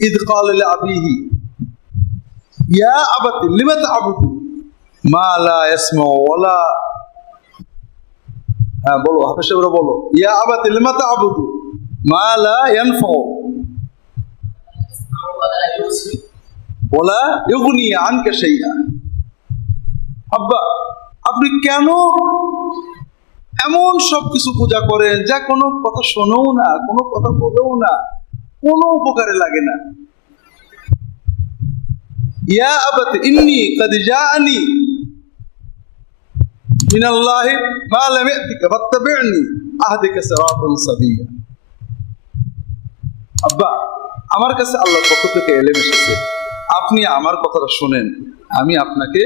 إذ قال لأبيه يا أبت لم تعبد ما لا يسمع ولا হ্যাঁ বলো হাফেজ ওরা বলো ইয়া আবাতি লিমা তা'বুদু মা লা ইয়ানফাউ ওলা ইউগনি আনকা শাইআ আব্বা আপনি কেন এমন সব কিছু পূজা করেন যা কোনো কথা শোনেও না কোনো কথা বলেও না কোনো উপকারে লাগে না ইয়া আবাতি ইন্নি قد جاءني من الله ما لم يأتك فاتبعني أهدك صراطا سبيلا আব্বা আমার কাছে আল্লাহর পক্ষ থেকে এলেম এসেছে আপনি আমার কথাটা শোনেন আমি আপনাকে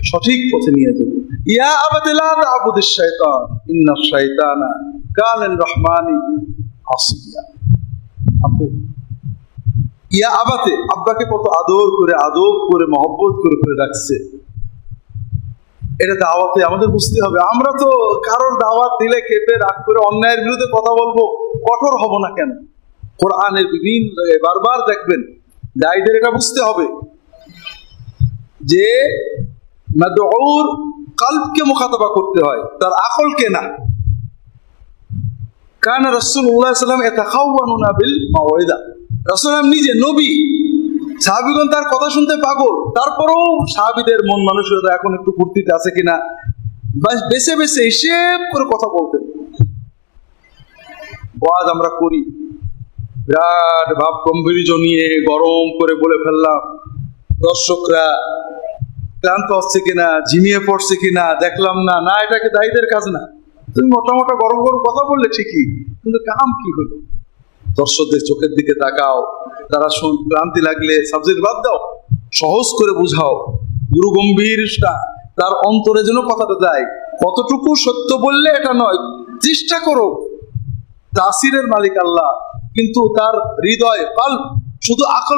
সঠিক পথে নিয়ে যাব ইয়া আবাদি লা তা'বুদিশ শাইতান ইন্নাশ শাইতানা কানা রহমানি আসিয়া আপু ইয়া আবাতে আব্বাকে কত আদর করে, আদব করে, মহব্বত করে করে এটা দাওয়াতে আমাদের বুঝতে হবে। আমরা তো কারোর দাওয়াত দিলে কেঁপে রাগ করে অন্যায়ের বিরুদ্ধে কথা বলব, কঠোর হব না কেন? কোরআনের বিভিন্ন বারবার দেখবেন, দায়ীদের এটা বুঝতে হবে যে মাদউর কাল্পকে মুখাতাবা করতে হয়, তার আকলকে না। কান রাসূলুল্লাহ সাল্লাম ইয়াতাখাওয়ানুনা বিল মাওয়াইদা রাসূল নিজে নবী। সাহাবিগণ তার কথা শুনতে পাগল। তারপরেও সাহাবিদের মন মানসিকতা এখন একটু ফুর্তিতে আছে কিনা বেছে বেছে হিসেব করে কথা বলতেন। ওয়াজ আমরা করি। বিরাট ভাব গম্ভীর্য নিয়ে গরম করে বলে ফেললাম, দর্শকরা, ক্লান্ত হচ্ছে কিনা, ঝিমিয়ে পড়ছে কিনা, দেখলাম না না, এটাকে দায়ীদের কাজ না। তুমি মোটা মোটা গরম গরম কথা বললে ঠিকই, কিন্তু কাম কি হলো? দর্শকদের চোখের দিকে তাকাও, তারা ক্লান্তি লাগলে সাবজেক্ট বাদ দাও, সহজ করে বুঝাও। গুরু গম্ভীর তার অন্তরে যেন কথাটা যায়, কতটুকু সত্য বললে এটা নয়, চেষ্টা করো। তাসিরের মালিক আল্লাহ, কিন্তু তার হৃদয় কাল শুধু আকল